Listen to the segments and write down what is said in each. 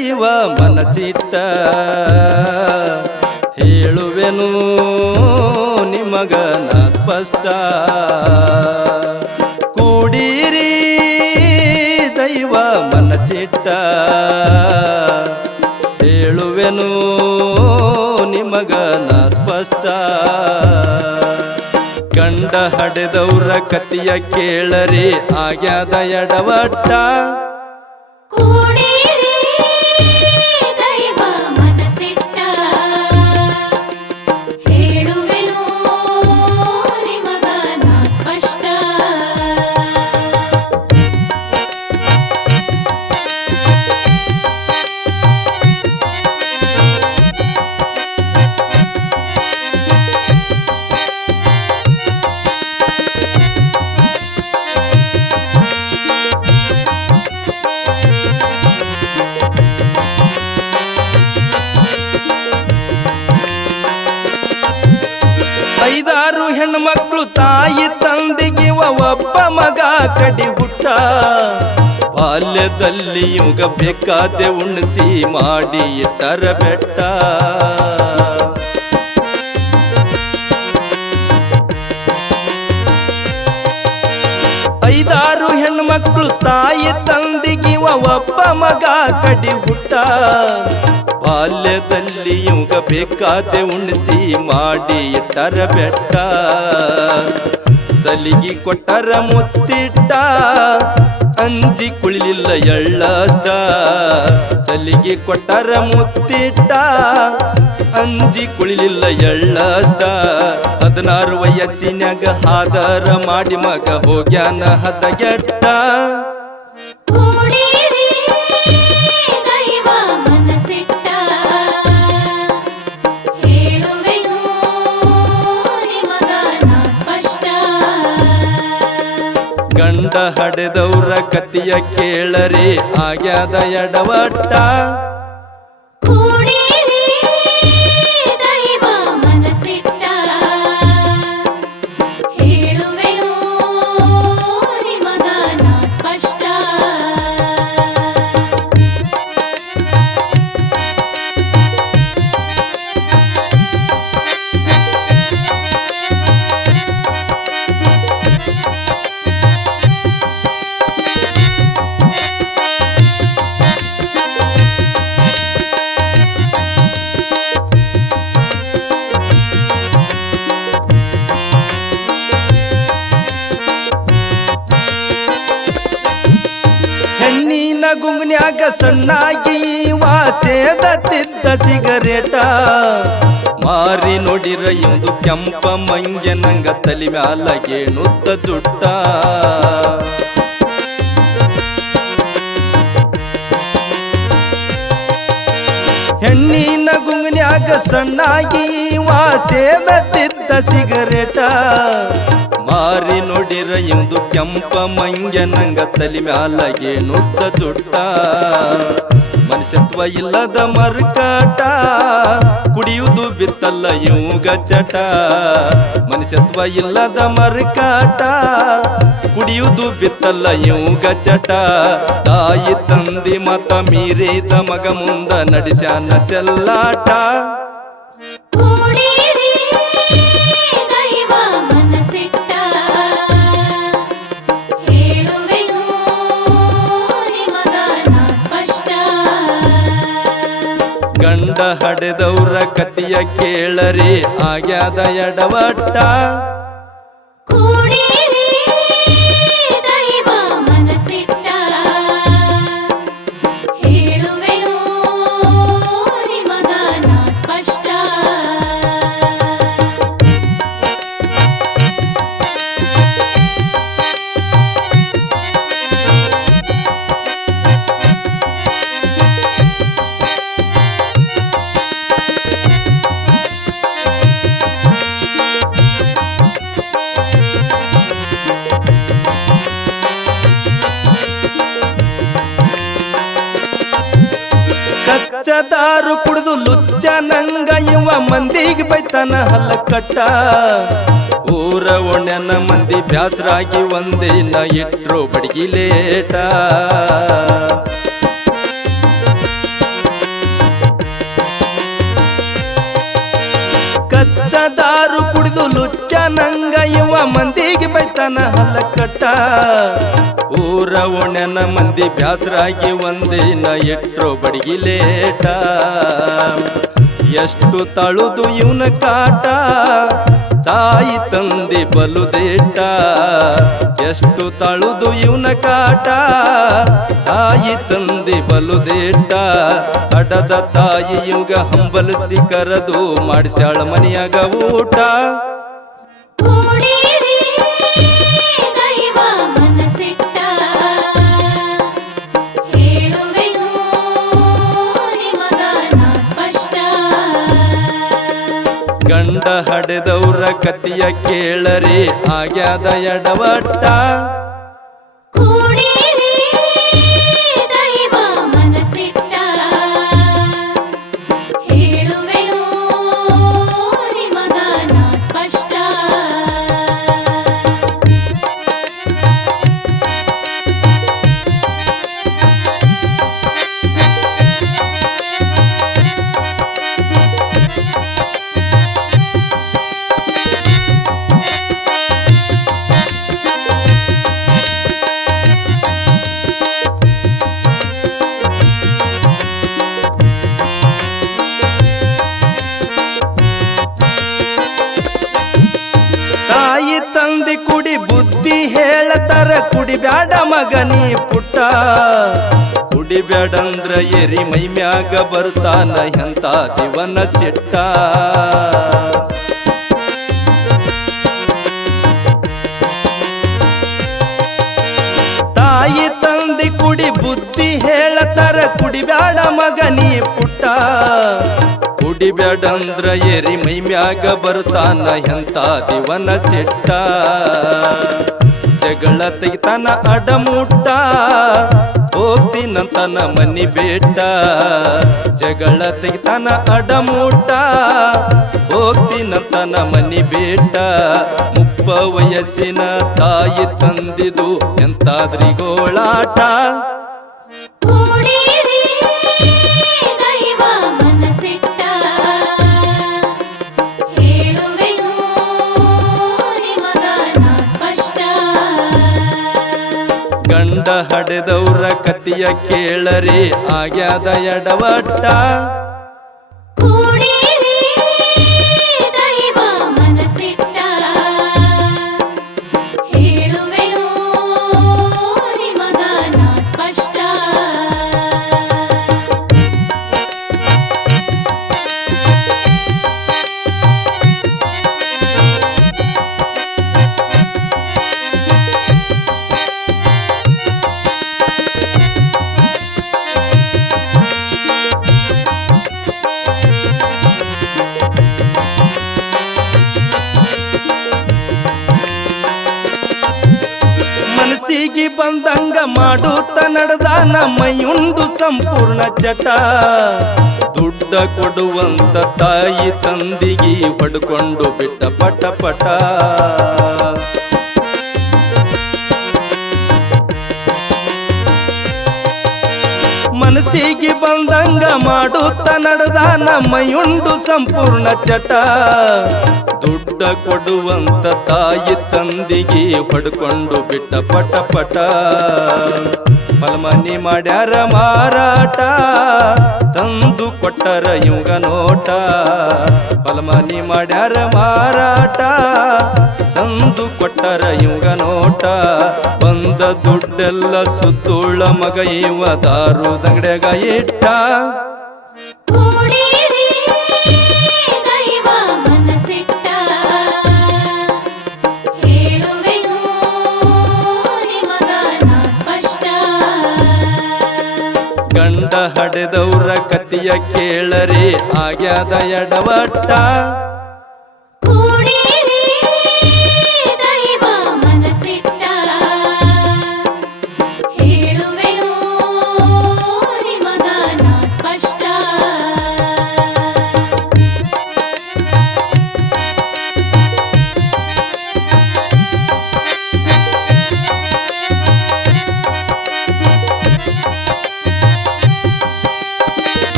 ದೈವ ಮನಸಿಟ್ಟ ಹೇಳುವೆನು ನಿಮಗ ನಾ ಸ್ಪಷ್ಟ ಕೂಡಿರಿ ದೈವ ಮನಸಿಟ್ಟ ಹೇಳುವೆನು ನಿಮಗ ನಾ ಸ್ಪಷ್ಟ ಗಂಡ ಹಡೆದವ್ರ ಕತಿಯ ಕೇಳರಿ ಆಗ್ಯಾದ ಎಡವಟ್ಟ ಕೂಡಿರಿ ದೈವ ಮನಸಿಟ್ಟ ಹೇಳುವೆನು ನಿಮಗ ನಾ ಸ್ಪಷ್ಟ ಐದಾರು ಹೆಣ್ಮಕ್ಳು ತಾಯಿ ತಂದೆಗೆ ಒಬ್ಬ ಮಗ ಕಡಿ ಹುಟ್ಟ ಬಾಲ್ಯದಲ್ಲಿ ಇವಾಗ ಬೇಕಾದೆ ಉಣಿಸಿ ಮಾಡಿ ಇಟ್ಟರ ಬೆಟ್ಟ ಐದಾರು ಹೆಣ್ಮಕ್ಳು ತಾಯಿ ತಂದೆಗೆ ಒಬ್ಬ ಮಗ ಕಡಿ ಹುಟ್ಟ ಬಾಲ್ಯದಲ್ಲಿ ಇವಾಗ ಬೇಕಾದೆ ಉಣಿಸಿ ಮಾಡಿ ಇಟ್ಟರ ಬೆಟ್ಟ ಸಲಿಗಿ ಕೊಟ್ಟರ ಮುತ್ತಿಟ್ಟ ಅಂಜಿ ಕುಳಿಲಿಲ್ಲ ಎಳ್ಳಷ್ಟ ಸಲಿಗಿ ಕೊಟ್ಟರ ಮುತ್ತಿಟ್ಟ ಅಂಜಿ ಕುಳಿಲಿಲ್ಲ ಎಳ್ಳಷ್ಟ 16 ವಯಸ್ಸಿನ್ಯಾಗ ಹಾದರ ಮಾಡಿ ಮಗ ಹೋಗ್ಯಾನ ಹದಗೆಟ್ಟ ಕೂಡಿರಿ ದೈವ ಮನಸಿಟ್ಟ ಹೇಳುವೆನು ನಿಮಗ ನಾ ಸ್ಪಷ್ಟ ಗಂಡ ಹಡೆದವ್ರ ಕತಿಯ ಕೇಳರಿ ಆಗ್ಯಾದ ಎಡವಟ್ಟ ಕೂಡಿರಿ ದೈವ ಮನಸಿಟ್ಟ ಹೇಳುವೆನು ನಿಮಗ ನಾ ಸ್ಪಷ್ಟ ಹೆಣ್ಣಿನ ಗುಂಗ್ನ್ಯಾಗ ಸಣ್ಣಾಗಿ ವಾಸೇದ ತಿದ್ದ ಸಿಗರೇಟ ಮಾರಿ ನೋಡಿರ ಇಂದು ಕೆಂಪ ಮಂಗೆ ನಂಗ ತಲಿ ಮ್ಯಾಲ ಗೇಣುದ್ದ ಜುಟ್ಟ ಹೆಣ್ಣಿನ ಗುಂಗ್ನ್ಯಾಗ ಸಣ್ಣಾಗಿ ವಾಸೇದ ತಿದ್ದ ಸಿಗರೇಟ ಮಾರಿ ನೋಡಿರ ಇಂದು ಕೆಂಪ ಮಂಗೆ ನಂಗ ತಲಿ ಮ್ಯಾಲ ಗೇಣುದ್ದ ಜುಟ್ಟ ಮನುಷ್ಯತ್ವ ಇಲ್ಲದ ಮರ್ಕಾಟ ಕುಡಿಯುವುದು ಬಿತ್ತಲ್ಲ ಇವಾಗ ಚಟ ಮನುಷ್ಯತ್ವ ಇಲ್ಲದ ಮರ್ಕಾಟ ಕುಡಿಯುವುದು ಬಿತ್ತಲ್ಲ ಇವಾಗ ಚಟ ತಾಯಿ ತಂದಿ ಮತ ಮೀರಿದ ಮಗ ಮುಂದ ನಡೆಸ್ಯಾನ ಚೆಲ್ಲಾಟ ಕೂಡಿರಿ ದೈವ ಮನಸಿಟ್ಟ ಹೇಳುವೆನು ನಿಮಗ ನಾ ಸ್ಪಷ್ಟ ಗಂಡ ಹಡೆದವ್ರ ಕತಿಯ ಕೇಳರಿ ಆಗ್ಯಾದ ಎಡವಟ್ಟ ಕೂಡಿರಿ ದೈವ ಮನಸಿಟ್ಟ ಹೇಳುವೆನು ನಿಮಗ ನಾ ಸ್ಪಷ್ಟ ಕಚ್ಚದಾರು ಕುಡಿದು ಲುಚ್ಚ ನಂಗ ಇವ ಮಂದಿಗೆ ಬೈತಾನ ಹಲ್ಲಕಟ್ಟ ಊರ ಒಣ್ಯನ ಮಂದಿ ಬ್ಯಾಸರಾಗಿ ಒಂದಿನ ಇಟ್ರು ಬಡಗಿ ಲೇಟ ಕಚ್ಚದಾರು ಕುಡಿದು ಲುಚ್ಚ ನಂಗ ಇವ ಮಂದಿಗೆ ಬೈತಾನ ಹಲಕಟ್ಟ ಊರ ಓಣ್ಯನ ಮಂದಿ ಬ್ಯಾಸರಾಗಿ ಒಂದಿನ ಎಟ್ರೋ ಬಡಗಿ ಲೇಟ ಎಷ್ಟು ತಳುದು ಇವನ ಕಾಟ ತಾಯಿ ತಂದೆ ಬಲುದೇಟ ಎಷ್ಟು ತಳುದು ಇವನ ಕಾಟ ತಾಯಿ ತಂದೆ ಬಲುದೇಟ ಅಡದ ತಾಯಿ ಇವಾಗ ಹಂಬಲಿಸಿ ಕರೆದು ಮಾಡಿಸ್ಯಾಳ ಮನೆಯಾಗ ಊಟ ಕೂಡಿರಿ ದೈವ ಮನಸ್ಸಿಟ್ಟ ಹೇಳುವೆನು ನಿಮಗ ನಾ ಸ್ಪಷ್ಟ ಗಂಡ ಹಡೆದವ್ರ ಕತಿಯ ಕೇಳರಿ ಆಗ್ಯಾದ ಎಡವಟ್ಟ ಕೂಡಿರಿ ದೈವ ಮನಸ್ಸಿಟ್ಟ ಹೇಳುವೆನು ನಿಮಗ ನಾ ಸ್ಪಷ್ಟ ತಾಯಿ ತಂದೆ ಕುಡಿ ಬುದ್ಧಿ ಹೇಳತಾರ ಕುಡಿಬ್ಯಾಡ ಮಗನಿ ಪುಟ್ಟ ಕುಡಿಬ್ಯಾಡಂದ್ರ ಎರಿ ಮೈ ಮ್ಯಾಗ ಬರ್ತಾನ ಎಂತ ದಿವನ ಸಿಟ್ಟ ತಾಯಿ ತಂದೆ ಕುಡಿ ಬುದ್ಧಿ ಹೇಳತಾರ ಕುಡಿಬ್ಯಾಡ ಮಗನಿ ಪುಟ್ಟ ಕುಡಿಬ್ಯಾಡಂದ್ರ ಎರಿ ಮೈ ಮ್ಯಾಗ ಬರ್ತಾನ ಎಂತ ದಿವನ ಸಿಟ್ಟ ಜಗಳ ತೆಗಿತಾನ ಅಡಮುಟ್ಟ ಹೋಗ್ತೀನಂತನ ಮನಿ ಬೇಟ ಜಗಳ ತೆಗಿತಾನ ಅಡಮುಟ್ಟ ಹೋಗ್ತೀನಂತನ ಮನಿ ಬೇಟ ಮುಪ್ಪ ವಯಸ್ಸಿನ ತಾಯಿ ತಂದಿದು ಎಂತಾದ್ರಿಗೋಳಾಟ ಕೂಡಿರಿ ದೈವ ಮನಸ್ಸಿಟ್ಟ ಹೇಳುವೆನು ನಿಮಗ ನಾ ಸ್ಪಷ್ಟ ಗಂಡ ಹಡೆದವ್ರ ಕತಿಯ ಕೇಳರಿ ಆಗ್ಯಾದ ಎಡವಟ್ಟ ಕೂಡಿರಿ ದೈವ ಮನಸ್ಸಿಟ್ಟ ಹೇಳುವೆನು ನಿಮಗ ನಾ ಸ್ಪಷ್ಟ ಮನಸ್ಸಿಗೆ ಬಂದಂಗ ಮಾಡುತ್ತ ನಡೆದಾನ ಮೈಯುಂಡು ಸಂಪೂರ್ಣ ಚಟ ದುಡ್ಡ ಕೊಡುವಂತ ತಾಯಿ ತಂದಿಗಿ ಹೊಡ್ಕೊಂಡು ಬಿಟ್ಟ ಪಟ ಪಟ ಮನಸ್ಸಿಗೆ ಬಂದಂಗ ಮಾಡುತ್ತ ನಡೆದಾನ ಮೈಯುಂಡು ಸಂಪೂರ್ಣ ಚಟ ದುಡ್ಡ ಕೊಡುವಂತ ತಾಯಿ ತಂದಿಗೆ ಹೊಡ್ಕೊಂಡು ಬಿಟ್ಟ ಪಟ ಪಟ ಮಲ್ಮನಿ ಮಾಡ್ಯಾರ ಮಾರಾಟ ತಂದು ಕೊಟ್ಟರ ಇವಾಗ ನೋಟ ಮಲ್ಮನಿ ಮಾಡ್ಯಾರ ಮಾರಾಟ ತಂದು ಕೊಟ್ಟರ ಇವಾಗ ನೋಟ ಬಂದ ದುಡ್ಡೆಲ್ಲ ಸುತ್ತುಳ್ಳ ಮಗ ಇವ ದಾರು ದಂಗಡ್ಯಾಗ ಇಟ್ಟ ಕೂಡಿರಿ ದೈವ ಮನಸ್ಸಿಟ್ಟ ಹೇಳುವೆನು ನಿಮಗ ನಾ ಸ್ಪಷ್ಟ ಗಂಡ ಹಡೆದವ್ರ ಕತಿಯ ಕೇಳರಿ ಆಗ್ಯಾದ ಎಡವಟ್ಟ ಕೂಡಿರಿ ದೈವ ಮನಸ್ಸಿಟ್ಟ ಹೇಳುವೆನು ನಿಮಗ ನಾ ಸ್ಪಷ್ಟ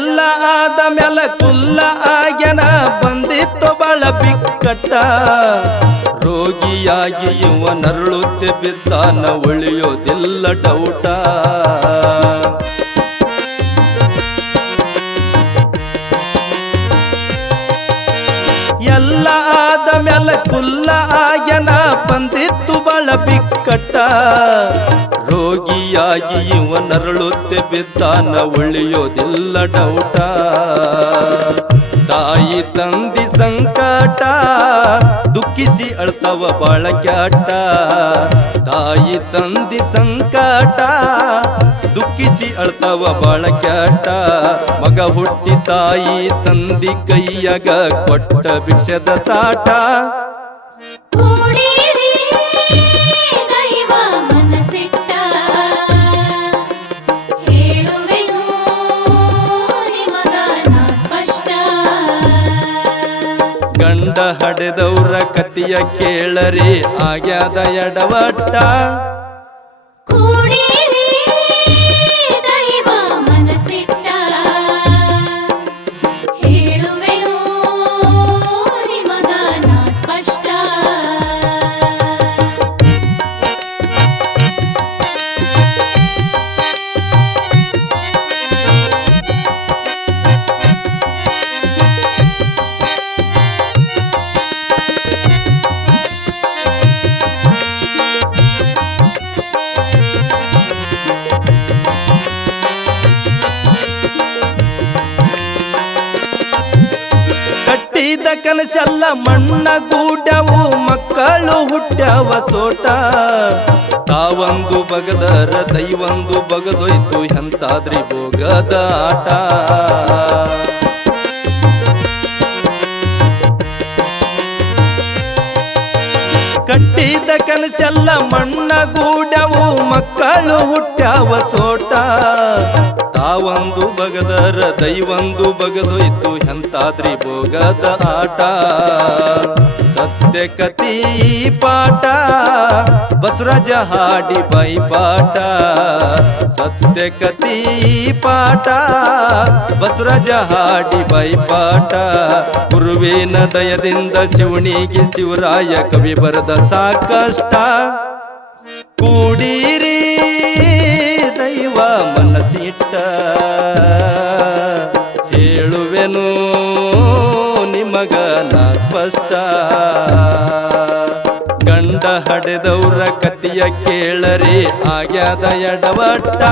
ಎಲ್ಲ ಆದ ಮ್ಯಾಲ ಕುಲ್ಲ ಆಗ್ಯನ ಬಂದಿತ್ತು ಬಾಳ ಬಿಕ್ಕಟ್ಟ ರೋಗಿಯಾಗಿ ಇವ ನರಳುತ್ತೆ ಬಿದ್ದಾನ ಉಳಿಯೋದಿಲ್ಲ ಡೌಟ ಎಲ್ಲ ಆದ ಮ್ಯಾಲ ಕುಲ್ಲ ಆಗ್ಯನ ಬಂದಿತ್ತು ಬಾಳ ಬಿಕ್ಕಟ್ಟ ರೋಗಿಯಾಗಿ ಇವ ನರಳುತ್ತೆ ಬಿದ್ದಾನ ಉಳಿಯೋದಿಲ್ಲ ಡೌಟ ತಾಯಿ ತಂದಿ ಸಂಕಟ ದುಃಖಿಸಿ ಅಳ್ತವ ಬಾಳ ಕ್ಯಾಟ ತಾಯಿ ತಂದಿ ಸಂಕಟ ದುಃಖಿಸಿ ಅಳ್ತವ ಬಾಳ ಕ್ಯಾಟ ಮಗ ಹುಟ್ಟಿ ತಾಯಿ ತಂದಿ ಕೈಯಾಗ ಕೊಟ್ಟ ಭಿಕ್ಷದ ತಾಟ ಕೂಡಿರಿ ದೈವ ಮನಸ್ಸಿಟ್ಟ ಹೇಳುವೆನು ನಿಮಗ ನಾ ಸ್ಪಷ್ಟ ಗಂಡ ಹಡೆದವ್ರ ಕತಿಯ ಕೇಳರಿ ಆಗ್ಯಾದ ಎಡವಟ್ಟ ಕೂಡಿರಿ ದೈವ ಮನಸ್ಸಿಟ್ಟ ಹೇಳುವೆನು ನಿಮಗ ನಾ ಸ್ಪಷ್ಟ ಕಟ್ಟಿದ ಕನಸೆಲ್ಲ ಮಣ್ಣ ಗೂಡ್ಯವು ಮಕ್ಕಳು ಹುಟ್ಟ್ಯಾವ ಸೋಟ ತಾವೊಂದು ಬಗದರ ದೈವೊಂದು ಬಗದೊಯ್ತು ಎಂತಾದ್ರಿ ಭೋಗದ ಆಟ ಕಟ್ಟಿದ ಕನಸೆಲ್ಲ ಮಣ್ಣ ಗೂಡ್ಯವು ಮಕ್ಕಳು ಹುಟ್ಟ್ಯಾವ ಸೋಟ ತಾವೊಂದು ಬಗದರ ದೈವೊಂದು ಬಗದೊಯ್ತು ಎಂತಾದ್ರಿ ಭೋಗದ ಆಟ ಸತ್ಯ ಕತಿ ಪಾಠ ಬಸವರಾಜ ಹಾಡಿ ಬೈಪಾಟ ಸತ್ಯ ಕತಿ ಪಾಠ ಬಸವರಾಜ ಹಾಡಿ ಬೈಪಾಟ ಗುರುವಿನ ದಯದಿಂದ ಶಿವನಿಗೆ ಶಿವರಾಯ ಕವಿ ಬರೆದ ಸಾಕಷ್ಟ ಕೂಡಿರಿ ದೈವ ಮನಸ್ಸಿಟ್ಟ ಹೇಳುವೆನು ನಿಮಗ ನಾ ಸ್ಪಷ್ಟ ಗಂಡ ಹಡೆದವ್ರ ಕತಿಯ ಕೇಳರಿ ಆಗ್ಯಾದ ಎಡವಟ್ಟ